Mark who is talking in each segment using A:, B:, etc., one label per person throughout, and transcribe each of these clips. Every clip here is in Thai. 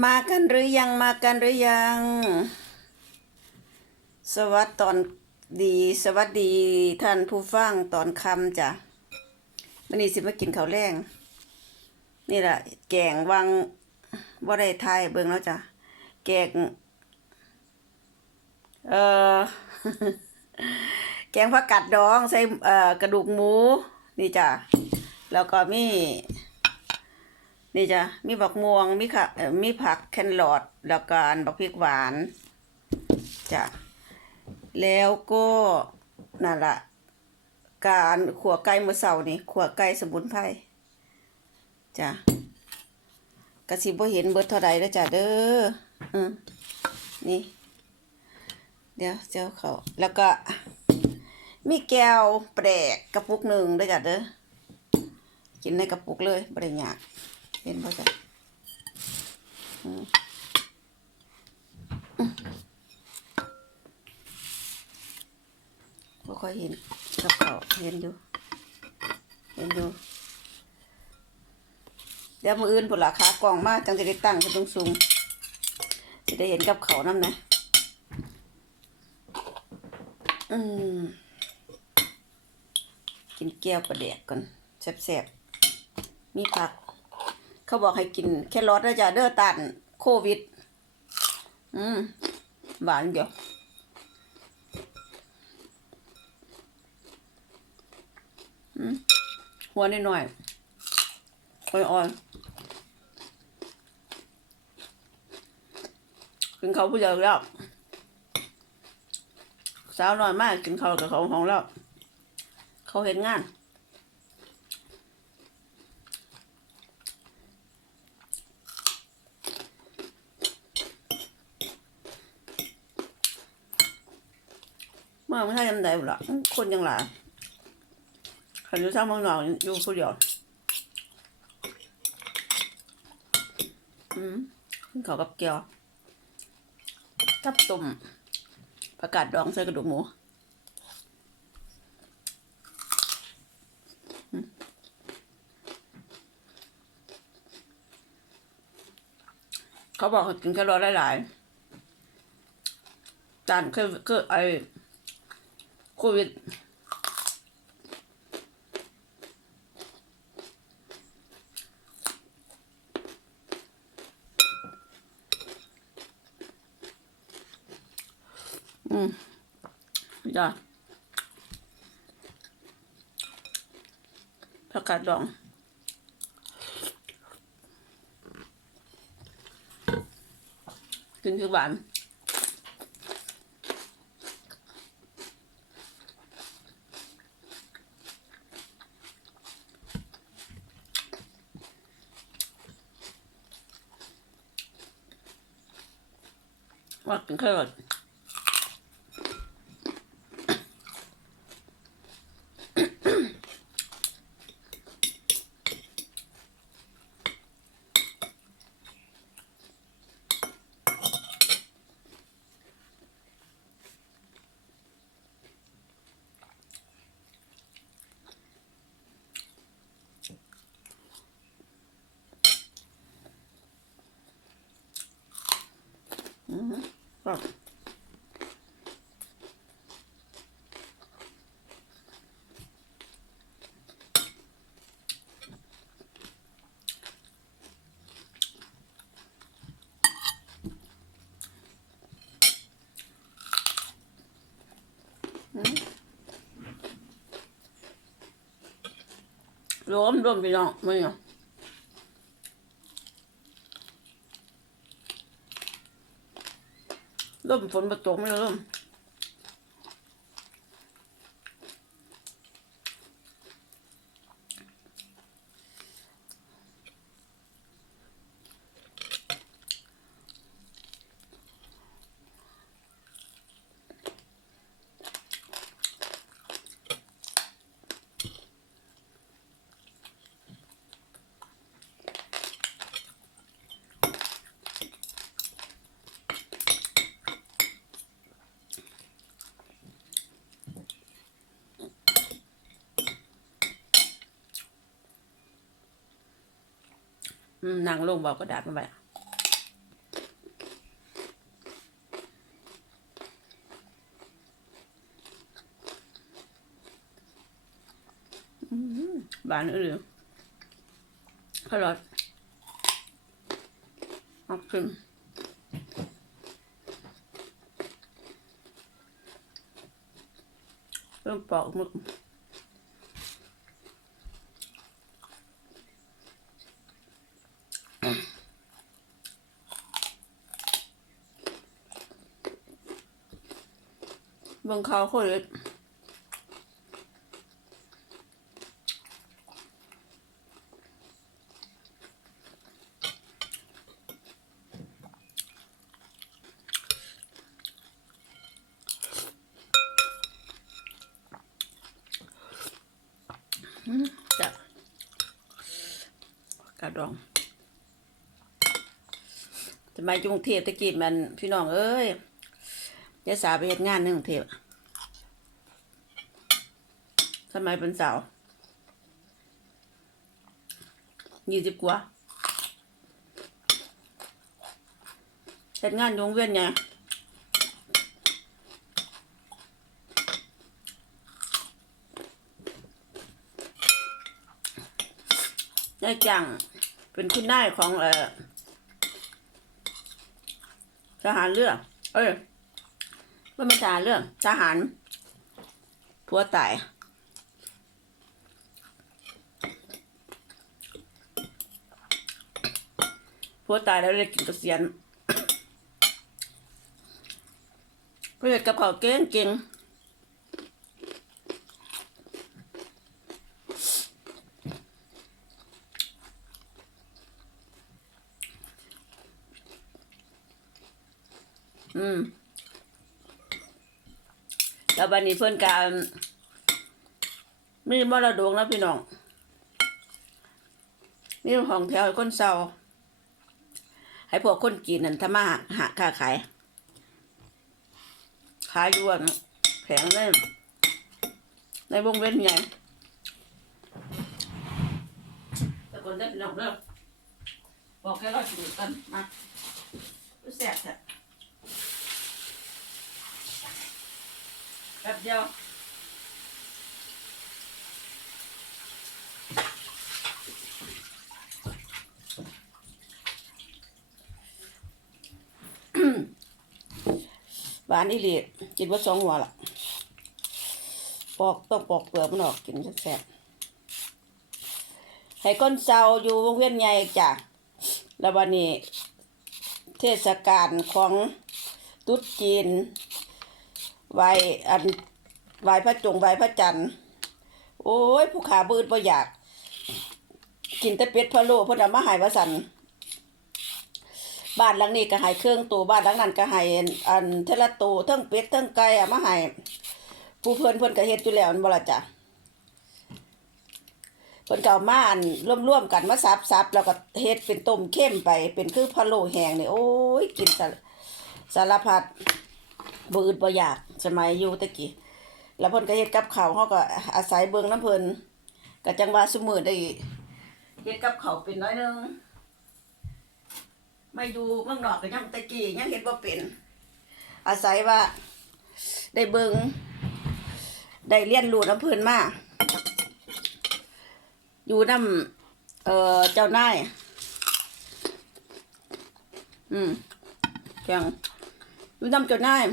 A: มากันหรือยังมากันหรือยัง สวัสดีตอนดีสวัสดีท่านผู้ฟังตอนคำจ้ะวันนี้สิมากินข้าวแรงนี่แหละแกงวังบ่ได้ทยเบิ่งแล้วจ้ะแกงเอ่อแกงผักกัดดองใส่เอ่อกระดูกหมู นี่จ้ะแล้วก็มี นี่จ้ะมีบักม่วงมีค่ะมีผักแครอทแล้วก็อันบักพริกหวานจ้ะแล้วก็นั่นละการขัวไก่มื้อเช้านี่ขัวไก่สมุนไพรจ้ะกระสิบ่เห็นเบิดเท่าใดแล้วจ้ะเด้ออืมนี่ เดี๋ยวเจ้าเขาแล้วก็ มีแก้วแปลกกระปุกหนึ่งด้วยจ้ะเด้อกินในกระปุกเลยบริยาก เห็นป่ะจ๊ะอืมอืมบ่ค่อยเห็นกับเขาเห็นอยู่เห็นอยู่เดี๋ยวมืออื่นผุราคากล่องมากจังจะได้ตั้งขึ้นสูงจะได้เห็นกับเขานั่นนะอืมกินแก้วประเดกก่อนแซ่บๆมีผัก เขาบอกให้กินแครอทแล้วจ้ะเด้อต้านโควิด อืมหวานเดียวหัวนิดหน่อยอ่อนๆกินเขาผู้ใหญ่แล้วสาวน้อยมากกินเขากับเขาของแล้วเขาเห็นงาน เมื่อไม่ใช่ยำใดหรอกคนยังหลายขันอยู่ซ้ำเมืองนอกอยู่คนเดียวอืมขึ้นเขาวกับเกี๊ยวกับต้มผักกาดดองใส่กระดูกหมูเขาบอกกินแครอทหลายๆจานคือคือไอ โควิดอืมจ้ะผักกาดดองกินคือหวาน ว่า รวมรวมพี่น้องไม่เอาเริ่มฝนมาตกไม่ร่ม นางลงเบากระดาษมาไปหวานอื่นอร่อยอากขึ้นเริ่มปอกมึก บิ่งเขาคนเลยจะกระดองทำไมจุงเทพตะกี้มันพี่น้องเอ้ยยายสาไปเฮ็ดงานในกรุงเทพ สมัยเป็นสาวยี่สิบกว่าเฮ็ดงานยงเวียนไงนายจังเป็นคุณนายของเออทหารเรือ เอ้ยไม่เป็นทหารเรือทหารผัวตาย ผัวตายแล้วเลยกินเกษียณเพื่อกับเขาวเก่งเก่งอืมแล้วบันนี้เพื่อนการมีมรดกแล้วพี่น้อง มีห้องแถวให้คนเศร้า ให้พวกคนกินนั่นทำมาหาหาค้าขายขายอยวนแผงในในวงเว้นใหญ่แต่คนได้พี่น้องเริ่มบอกแค่เราสูกันมาแซ่บแท้แป๊บเดียว หวานอีหลีกินว่าสองหัวละปอกต้องปอกเปลือกมันออกกินแซ่บให้ก้นเซาอยู่วงเวียนใหญ่จ้ะแล้ววันนี้ เทศกาลของตุ๊ดจีนไหวอันไหวพระจงไหวพระจันทร์ โอ้ย ผู้ขาบืดบ่อยากกินแต่เป็ดพะโล้เพิ่นเอามาหายว่าสัน บ้านหลังนี้ก็ให้เครื่องตัวบ้านหลังนั้นก็ให้อันเทละตัวเทั้งเป็ดเทั้งไก่อะมาให้ผู้เพิ่นเพิ่นก็เฮ็ดอยู่แล้วม่นบ่ล่ะจ้ะเพิ่นก็เอามาอันร่วมๆกันมาสับๆแล้วก็เฮ็ดเป็นต้มเข้มไป เป็นคือพะโล้แห้งนี่โอ้ยกินสารสารพัดบ่อึดบ่อยากสมัยอยู่ตะกี้แล้วเพิ่นก็เฮ็ดกับข้าวเฮาก็อาศัยเบิ่งน้ำเพิ่นก็จังว่าซุมื้อได้เฮ็ดกับข้าวเป็นน้อยนึง ไม่อยู่เมืองนอกก็ยังตะกี้ยังเห็นว่าเป็น อาศัยว่า ได้เบิงได้เรียนรู้น้ำเพื้นมาอยู่น้ำเอ่อเจ้านายอืมแข็งอยู่น้ำเจ้านาย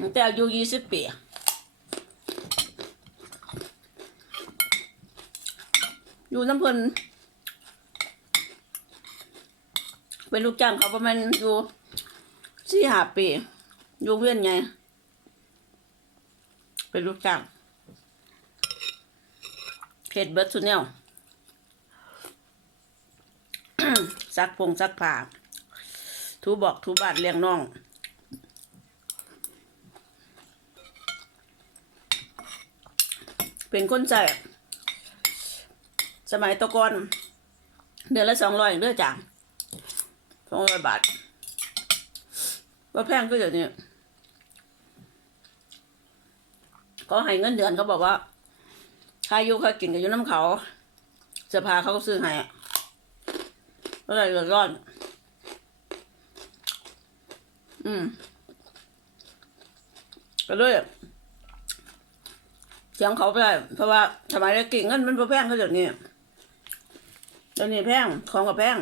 A: ตั้งแต่อายุยี่สิบปีอยู่น้ำเพื้น เป็นลูกจ้างเขาประมาณอยู่สี่ห้าปีอยู่เวียนไง เป็นลูกจ้างเขตเบิร์ดสุดแนวซักพงซักผ้าทูบอกทูบาดเลี้ยงน้องเป็นคนใส่สมัยตะกอนเดือนละสองร้อยเด้อจ้ะ สองร้อยบาทว่าแพงก็เดี๋ยวนี้เขาให้เงินเดือนเขาบอกว่าค่าอยู่ค่ากินกับอยู่น้ำเขาเสื้อผ้าเขาก็ซื้อให้อะก็เลยเดือดร้อน อืมก็เลยถียงเขาไปได้เพราะว่าสมัยตะกี้เงินมันบ่แพงเขาเดี๋ยวนี้เดี๋ยวนี้แพงของก็แพง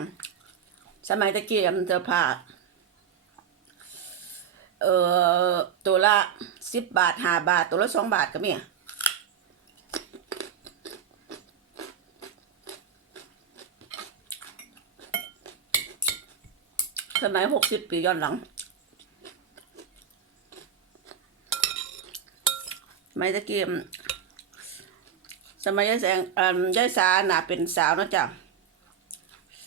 A: สมัยตะเกี้มันเจอผ้าเอ่อตัวละสิบบาทห้าบาท ตัวละสองบาทก็มีสมัยหกสิบปีย้อนหลังสมัยตะเกี้มันสมัยยายแสงเอ่อยายสาหนาเป็นสาวนะจ้ะ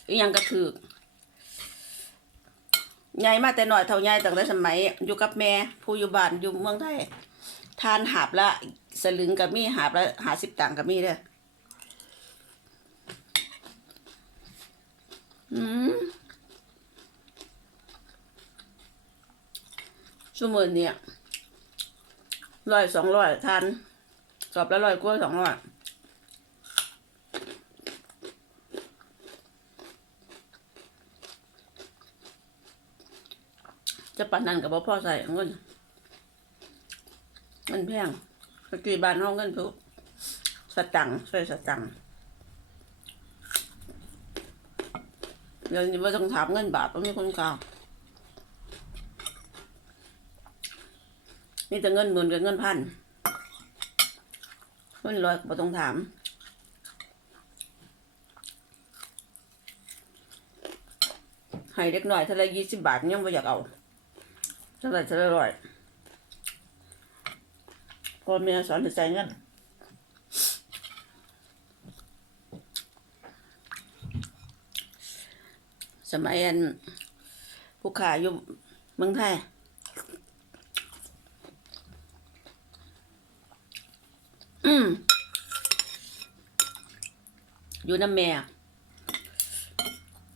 A: อียังก็ถือ ใหญ่มาแต่หน่อยเท่าใหญ่ตั้งแต่สมัยอยู่กับแม่ผู้อยู่บ้านอยู่เมืองไทยทานหาบละสลึงกับมีหาบละหาสิบตังกับมีเด้ออืมชั่วโมงเนี่ยร้อยสองร้อยทานกรอบละร้อยกว่าสองร้อย จะปันนั่นกับพ่อใส่เงินเงินแพงสกีบานห้องเงินทุกสตังค์ใส่สตังค์เดี๋ยวนี้ว่าต้องถามเงินบาทเพราะมีคนกล่าวมีแต่เงินหมื่นกับเงินพันเงินร้อยก็บ่ต้องถามให้เล็กหน่อยเท่าไรยี่สิบบาทยังไม่อยากเอา เท่าไรเท่าไรร้อยพ่อแม่สอนให้ใส่เงินสมัยอันผู้ขายอยู่เมืองไทยอืมอยู่น้ำแม่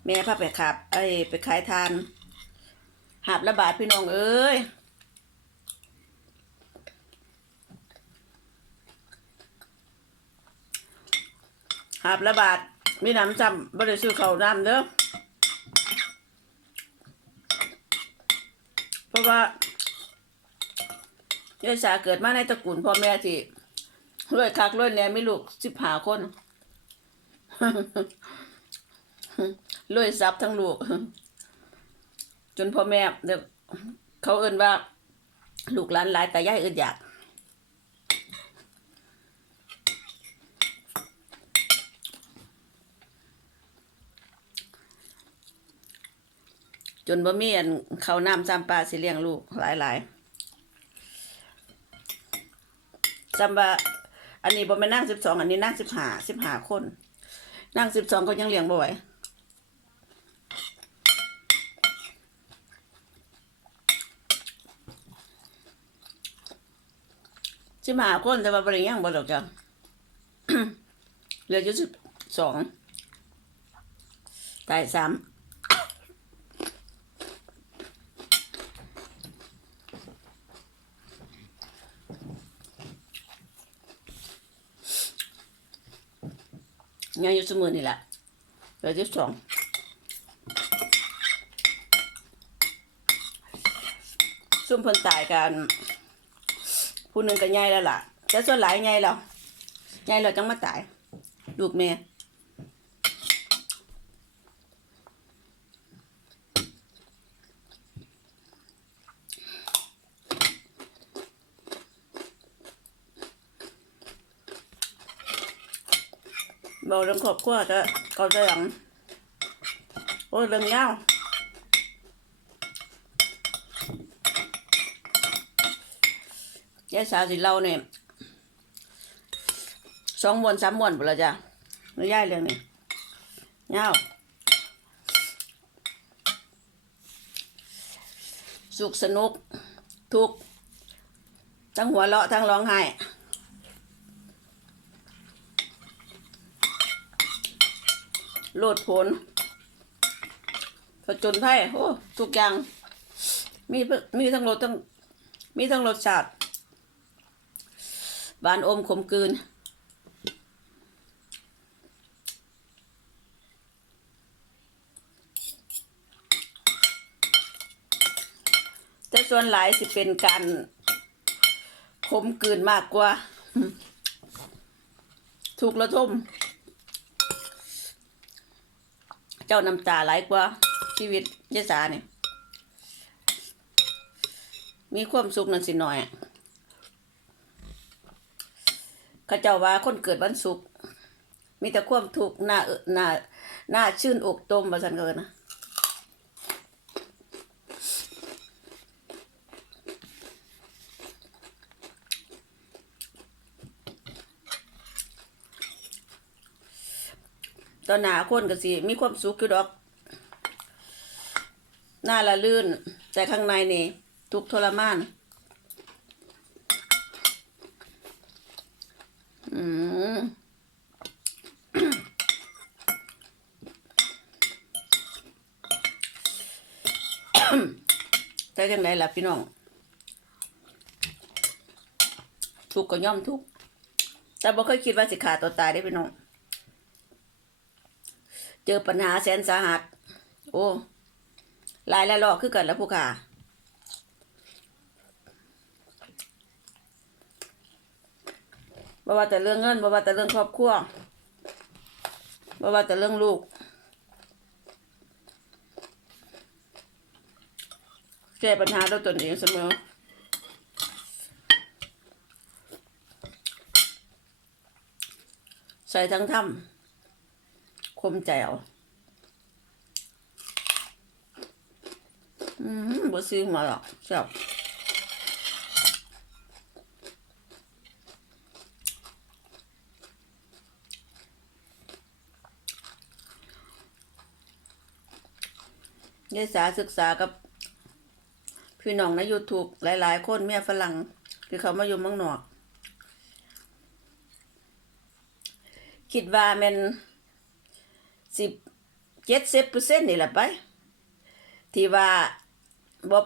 A: แม่พาไปขับ ไอ้ไปขายทาน หาบละบาทพี่น้องเอ้ยหาบละบาทมีน้ำจำบ่ได้ซื้อเขาน้ำเด้อเพราะว่ายายสาเกิดมาในตระกูลพ่อแม่ที่รวยคักรวยแน่มีลูกสิบหาคนรวยทรัพย์ทั้งลูก จนพ่อแม่เดี๋ยวเขาเอิ้นว่า ลูกหลานหลายแต่ย่ายเอิ้นอยากจนบ่มีอันเขาน้ำจำปลาสิเลี้ยงลูกหลายหลายๆจำว่าอันนี้บ่แม่นนั่งสิบสองอันนี้นั่งสิบห้าสิบห้าคน นั่งสิบสองก็ยังเลี้ยงบ่ไหว สิบห้าคนแต่ว่าบริยังบ่ดอกจ้ะเหลืออยู่สิบสองตายสามยังอยู่สมอนี่แหละเหลือที่สองซุ่มเพิ่นตายกัน ผู้หนึ่งก็ใหญ่แล้วล่ะแต่ส่วนหลายใหญ่แล้วใหญ่แล้วจังมาตายลูกแม่บอกเรื่องครอบครัวจะก็จะหลังโอ้ยเรื่องยาว ยายสาสิเล่าเนี่ยสองมวนสามมวนหมดแล้วจ้ะไม่ย่ายเรื่องนี้ยาสุขสนุก ทุกทั้งหัวเราะทั้งร้องไห้โลดผลผจญภัยโอ้ทุกอย่าง มีมีทั้งรสทั้งมีทั้งรสชาติ หวานอมขมกลืน แต่ส่วนหลายสิเป็นการขมกลืนมากกว่า ถูกระทมเจ้าน้ำตาไหลกว่า ชีวิตยายสาเนี่ยมีความสุขนั่นสิหน่อยเข้าเจ้าว่าคนเกิดวันศุกร์มีแต่ความทุกข์หน้าเอ่อหน้าหน้าชื่นอกตมว่าสันเกินนะตอนหนาคนก็สิมีความสุขอยู่ดอก หน้าละลื่น แต่ข้างในนี่ทุกทรมาน อืมแต่จังไดล่ะพี่น้อง ทุกก็ย่อมทุก แต่บ่เคยคิดว่าสิขาตัวตายได้พี่น้อง เจอปัญหาแสนสาหัส โอ้หลายและลอกคือกันแล้วผู้ค่ะ บ่ว่าแต่เรื่องเงินบ่ว่าแต่เรื่องครอบครัวบ่ว่าแต่เรื่องลูกแก้ปัญหาด้วยตนเองเสมอใส่ทั้งถ้ำคมแจวอืมบ่ซื้อมาหรอกเจ้า เยสาศึกษากับพี่น้องใน YouTube หลาย ๆ คนเมียฝรั่งคือเขามาอยู่เมืองนอก คิดว่ามันสิบเจ็ดสิบเปอร์เซ็นต์นี่แหละไป ที่ว่าบ่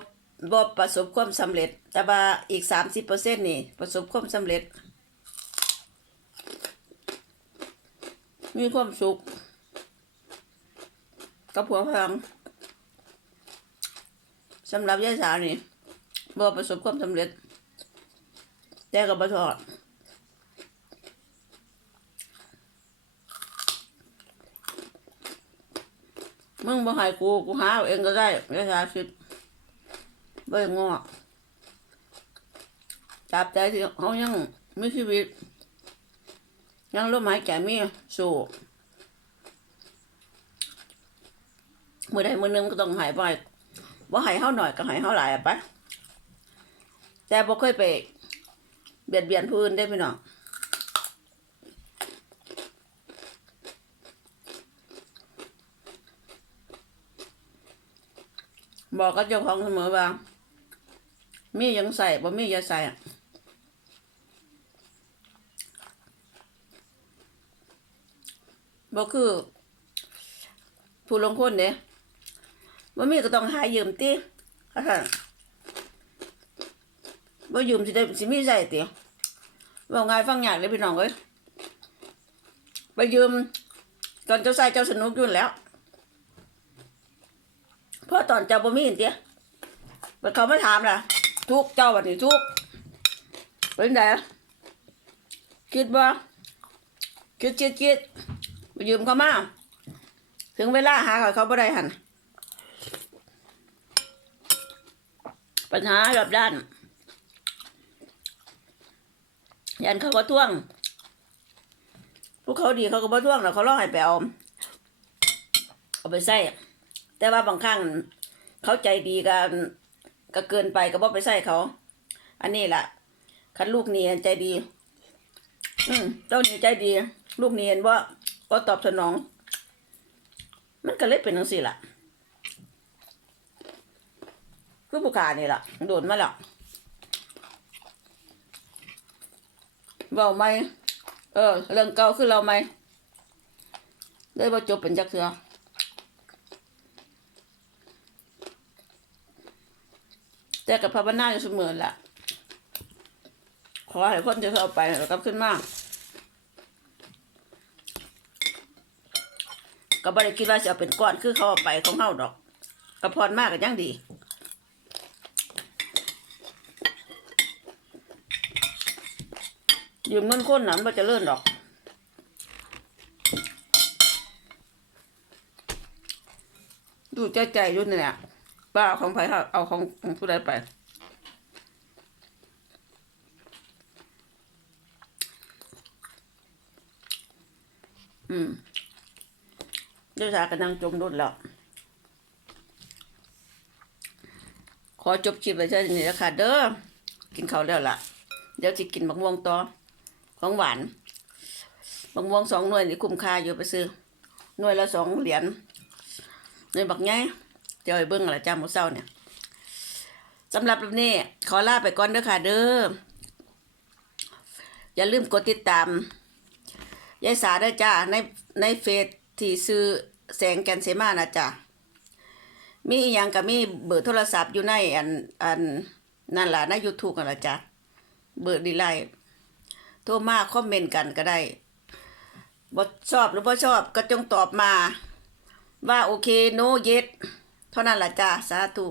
A: บ่ประสบความสำเร็จ แต่ว่าอีกสามสิบเปอร์เซ็นต์นี่ ประสบความสำเร็จ มีความสุขกับผัวพัง สำหรับยายสาวนี่บ่ประสบความสำเร็จ แต่ก็บ่ทอดมึงบ่ให้กู กูหาเอาเองก็ได้ไม่ใช่คิดบ่งอกจับใจที่เขายังมีชีวิต ยังลมหายใจมีสู้มือใดเมื่อนึงก็ต้องหายไป บ่ใหายเฮาหน่อยก็ใหายเฮาหลายอะไปแต่บ่เคยไปเบียดเบียนผู้อื่นได้พี่น้องบอกกับเจ้าของเสมอว่า มียังใส่บ่มีอย่าใส่อะบ่คือ ผู้ลงคนเด้ บ่มีก็ต้องหายืมติค่ะบ่ยืมสิได้สิมีใส่ติว่าง่ายฟังยากเลยพี่น้องเอ้ยไปยืมตอนเจ้าใส่เจ้าสนุกอยู่แล้วเพราะตอนเจ้าบ่มีเตี้ยเขามาถามล่ะ ทุกเจ้าวันนี้ทุกเป็นไงคิดบ่คิดคิดคิดไปยืมเขามา ถึงเวลาหาเขาเขาบ่ได้หัน ปัญหาแบบด้าน ยันเขาก็ท่วง พวกเขาดีเขาก็บ่ท่วงแล้วเขาร้องให้ไปเอาเอาไปใส่แต่ว่าบางครั้งเขาใจดีกันก็เกินไปก็บ่ไปใส่เขา อันนี้แหละคันลูกเนียนใจดี อืมเจ้านี่ใจดี ลูกเนียนว่าก็ตอบสนอง มันก็เลยเป็นจังซี่ล่ะ คือผู้ขานี่ล่ะโดนมาแล้วเบาไหมเออ เรื่องเก่าคือเราไหมเลยว่าจบเป็นจักเถือแต่กับภาวนาอยู่เสมอแหละขอให้คนจะเอาไปแล้วกลับขึ้นมากก็บ่ได้คิดว่าจะเอาเป็นก้อนคือเขาเอาไปของเฮาดอกกระพรมากก็ยังดี ยืมเงินคนหนังมันจะเลื่อนหรอกดูใจใจยุ่นเนี่ยป้าของไผ่เอาของของผู้ใดไปอืมเดี๋ยวสากำลังจมดุดแล้ว ขอจบคลิปไว้เช่นนี้แล้วค่ะเด้อ กินข้าวแล้วล่ะ เดี๋ยวจะกินมะม่วงต่อ ของหวานมะม่วงสองหน่วยนี่คุ้มค่าอยู่ไปซื้อหน่วยละสองเหรียญหน่วยบักไงเดี๋ยวไปเบิ้งอะไรจ้าหมูเศร้าเนี่ยสำหรับวันนี้ขอลาไปก่อนเด้อค่ะเด้ออย่าลืมกดติดตามยายสาเด้อจ้าในในเฟซที่ซื้อแสงแกนเซมานะจ้ามีอหยังก็มีเบอร์โทรศัพท์อยู่ในอันอันนั่นล่ะใน YouTube กันล่ะจ้าเบอร์ดีไลน์ โทรมาคอมเมนต์กันก็ได้บ่ชอบหรือบ่ชอบก็จงตอบมา ว่าโอเคโนเยสเท่านั้นล่ะจ้าสาธุ